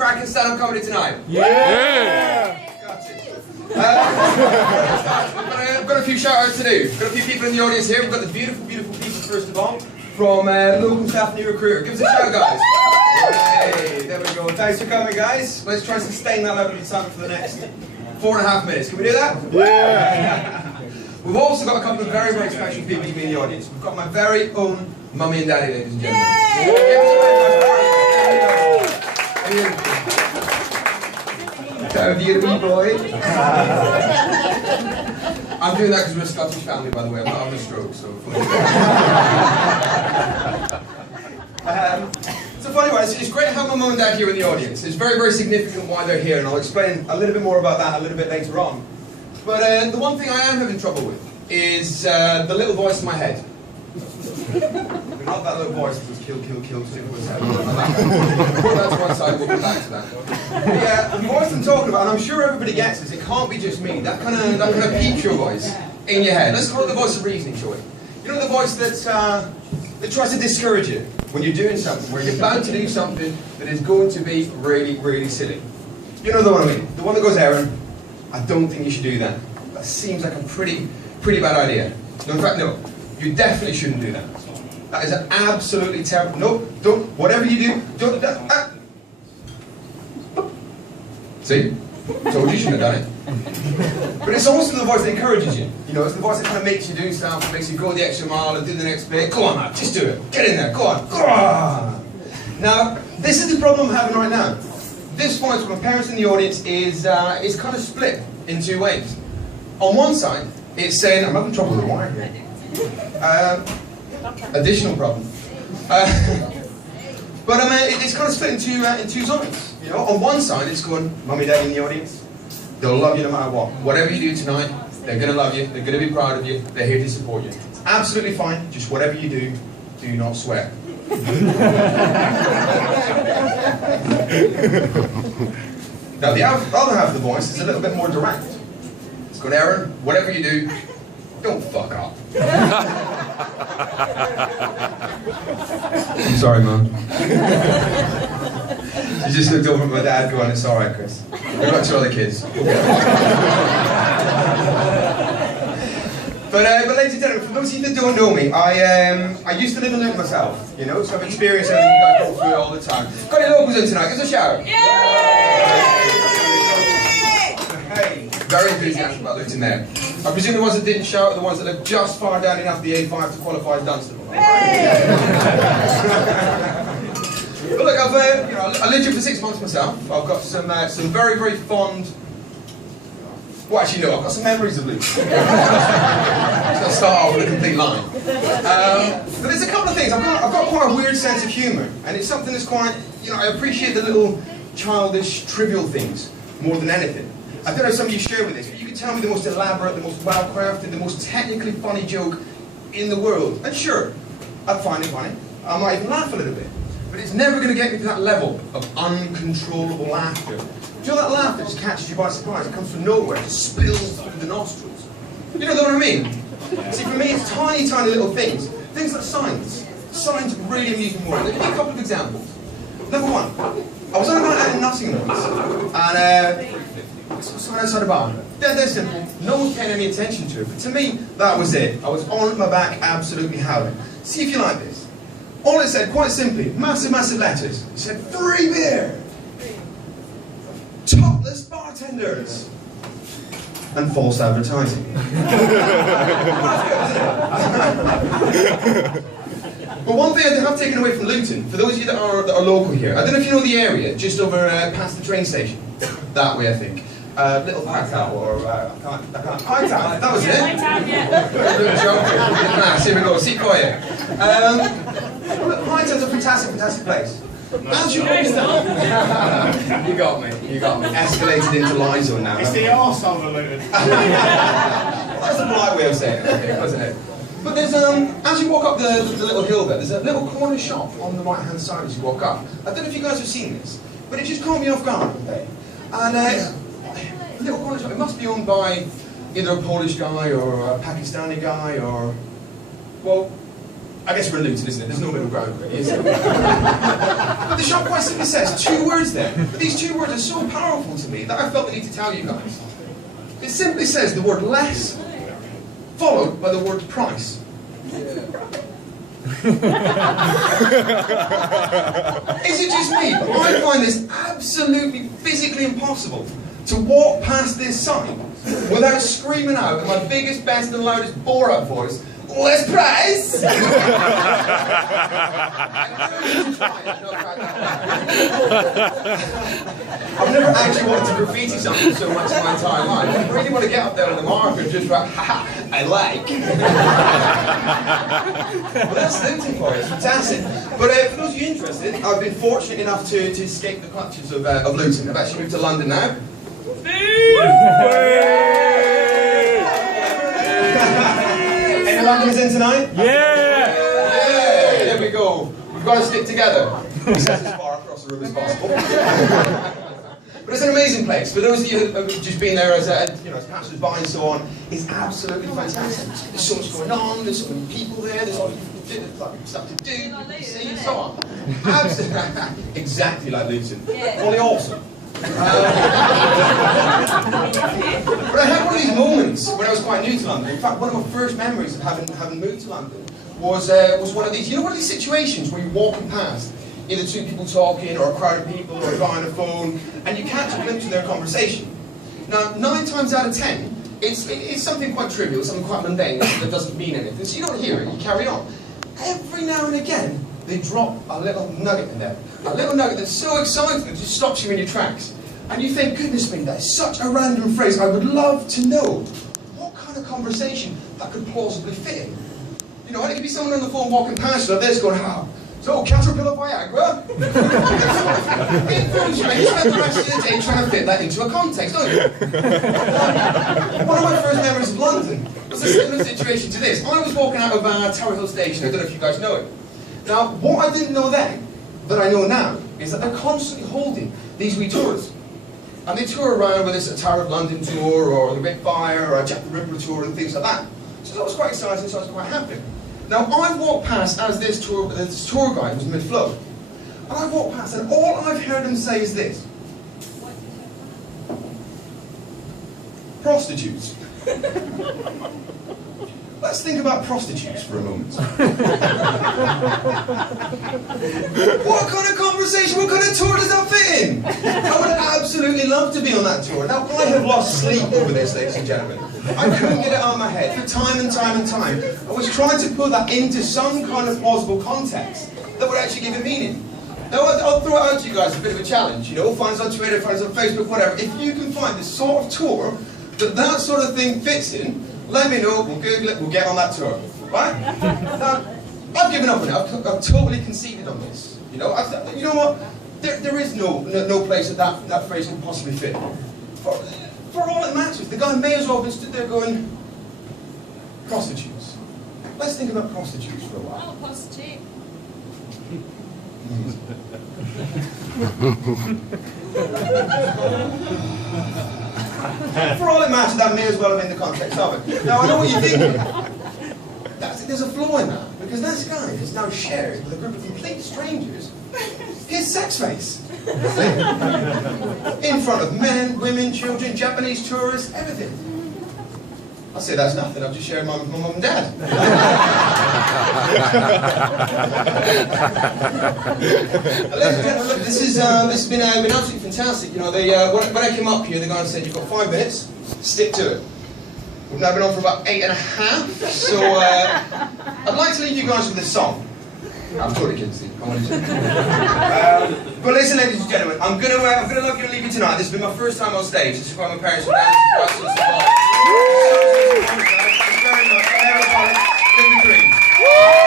cracking stand-up comedy tonight? Yeah! Got it. We've got a few shout-outs to do. We've got a few people in the audience here. We've got the beautiful, beautiful people, first of all, from local staff new recruiter. Give us a shout, guys. Hey, there we go. Thanks for coming, guys. Let's try and sustain that level of excitement for the next 4.5 minutes. Can we do that? Yeah! We've also got a couple of very, very special people to be in the audience. We've got my very own mummy and daddy, ladies and gentlemen. How are you, wee boy? I'm doing that because we're a Scottish family, by the way. I'm not having a stroke, so. It's a funny one. It's great to have my mum and dad here in the audience. It's very, very significant why they're here, and I'll explain a little bit more about that a little bit later on. But the one thing I am having trouble with is the little voice in my head. Not that little voice that was kill, kill, kill, stick with his head. That's one side, we'll come back to that. Yeah, the voice I'm talking about, and I'm sure everybody gets this, it can't be just me. That kind of peeps your voice in your head. Let's call it the voice of reasoning, shall we? You know the voice that tries to discourage you when you're doing something, where you're about to do something that is going to be really, really silly. You know the one I mean? The one that goes, Aaron, I don't think you should do that. That seems like a pretty bad idea. No, in fact, no. You definitely shouldn't do that. That is an absolutely terrible. No, don't. Whatever you do, don't. See? Told you shouldn't have done it. But it's also the voice that encourages you. You know, it's the voice that kind of makes you do stuff, makes you go the extra mile and do the next bit. Go on, man, just do it. Get in there. Go on. Go on. Now, this is the problem I'm having right now. This voice from my parents in the audience is kind of split in two ways. On one side, it's saying, I'm having trouble with the wire here. Additional problem. But it's kind of split in two sides. You know, on one side, it's going, Mummy, Daddy in the audience, they'll love you no matter what. Whatever you do tonight, they're going to love you, they're going to be proud of you, they're here to support you. It's absolutely fine, just whatever you do not swear. Now, the other half of the voice is a little bit more direct. It's going, Aaron, whatever you do, don't fuck up. I'm sorry, Mum. She just looked over at my dad going, it's alright, Chris. We've got 2 other kids. But ladies and gentlemen, for those of you that don't know me, I used to live in Luton myself, you know, so I've experienced everything you guys go through all the time. Got any locals in tonight? Give us a shout. Hey, very enthusiastic about Luton there. I presume the ones that didn't shout are the ones that are just far down enough the A5 to qualify as Dunstable. But look, I lived here for 6 months myself. I've got some very, very fond. Well, actually, no, I've got some memories of Luton. So I'll start off with a complete line. But there's a couple of things. I've got quite a weird sense of humour, and it's something that's quite, you know, I appreciate the little childish, trivial things more than anything. I don't know if some of you share with this, but you can tell me the most elaborate, the most well-crafted, the most technically funny joke in the world. And sure, I'd find it funny. I might even laugh a little bit. But it's never going to get me to that level of uncontrollable laughter. Do you know that laughter just catches you by surprise? It comes from nowhere, it just spills through the nostrils. You know what I mean? See, for me, it's tiny, tiny little things. Things like signs. Signs really amuse me more. I'll give you a couple of examples. Number one, I was on a night out in Nottingham once, and sign outside a bar. They're simple. No one's paying any attention to it. But to me, that was it. I was on my back, absolutely howling. See if you like this. All it said, quite simply, massive, massive letters. It said, free beer! Topless bartenders! And false advertising. But one thing I have taken away from Luton, for those of you that are local here, I don't know if you know the area, just over past the train station. That way, I think. Little Pytown, or Pytown, that was it. Pytown, yeah. Here we go, see quiet. Pytown's a fantastic, fantastic place. As you know, you got me. Escalated into Lizo now. It's the arsehole of Luton. That's a polite way of saying it, wasn't it? But there's, as you walk up the little hill there, there's a little corner shop on the right-hand side as you walk up. I don't know if you guys have seen this, but it just caught me off guard one day. And little corner shop, it must be owned by either a Polish guy or a Pakistani guy or, well, I guess we're in Luton, isn't it? There's no middle ground, really, is there? But the shop quite simply says 2 words there. But these 2 words are so powerful to me that I felt the need to tell you guys. It simply says the word less, followed by the word price. Is it just me? But I find this absolutely physically impossible to walk past this sign without screaming out in my biggest, best and loudest Borat voice, "Less price!" I've never actually wanted to graffiti something so much in my entire life. I really want to get up there on the marker and just write, "Haha, I like." Well, that's Luton for you. It's fantastic. But for those of you interested, I've been fortunate enough to escape the clutches of Luton. I've actually moved to London now. Any Londoners in tonight? Yeah! There we go. We've got to stick together. As far across the room as possible. But it's an amazing place. For those of you who have just been there as passers-by and so on, it's absolutely fantastic. There's so much going on, there's so many people there, there's all stuff to do, people to see, and so on. Absolutely. Exactly like Luton. Only awesome. But I had one of these moments when I was quite new to London. In fact, one of my first memories of having moved to London was one of these. You know, one of these situations where you're walking past either 2 people talking, or a crowd of people, or a guy on a phone, and you catch a glimpse of their conversation. Now, 9 times out of 10, it's something quite trivial, something quite mundane that doesn't mean anything. So you don't hear it, you carry on. Every now and again, they drop a little nugget in there. A little nugget that's so exciting that it just stops you in your tracks. And you think, goodness me, that is such a random phrase. I would love to know what kind of conversation that could plausibly fit in. You know, it could be someone on the phone walking past you like this going, "Ah, so Caterpillar Viagra?" It throws you, and you spend the rest of the day trying to fit that into a context, don't you? One of my first memories of London was a similar situation to this. I was walking out of Tower Hill Station. I don't know if you guys know it. Now, what I didn't know then, that I know now, is that they're constantly holding these wee tours. And they tour around, whether it's a Tower of London tour, or the Big Fire, or a Jack the Ripper tour, and things like that. So that was quite exciting, so I was quite happy. Now, I walked past as this tour guide was mid-flow. And I walked past, and all I've heard him say is this: prostitutes. Let's think about prostitutes for a moment. What kind of conversation, what kind of tour does that fit in? I would absolutely love to be on that tour. Now, I have lost sleep over this, ladies and gentlemen. I couldn't get it out of my head for time and time and time. I was trying to put that into some kind of plausible context that would actually give it meaning. Now, I'll throw it out to you guys, a bit of a challenge. You know, find us on Twitter, find us on Facebook, whatever. If you can find the sort of tour that sort of thing fits in, let me know, we'll Google it, we'll get on that tour. Right? Now, I've given up on it. I've totally conceded on this. You know, you know what? There is no place that phrase can possibly fit. For all it matters, the guy may as well have been stood there going, prostitutes. Let's think about prostitutes for a while. Oh, prostitute. For all it matters, that may as well have been the context of it. Now, I know what you're thinking. There's a flaw in that, because this guy has now shared with a group of complete strangers his sex face. In front of men, women, children, Japanese tourists, everything. I'll say that's nothing, I've just shared mine with my mum and dad. Ladies and gentlemen, look, this has been absolutely fantastic. You know, when I came up here, the guy said, "You've got 5 minutes, stick to it." We've now been on for about 8.5, so I'd like to leave you guys with a song. I'm totally kidding, Steve. I wanted to. But listen, ladies and gentlemen, I'm gonna leave you tonight. This has been my first time on stage. This is why my parents were down. Thank you very much.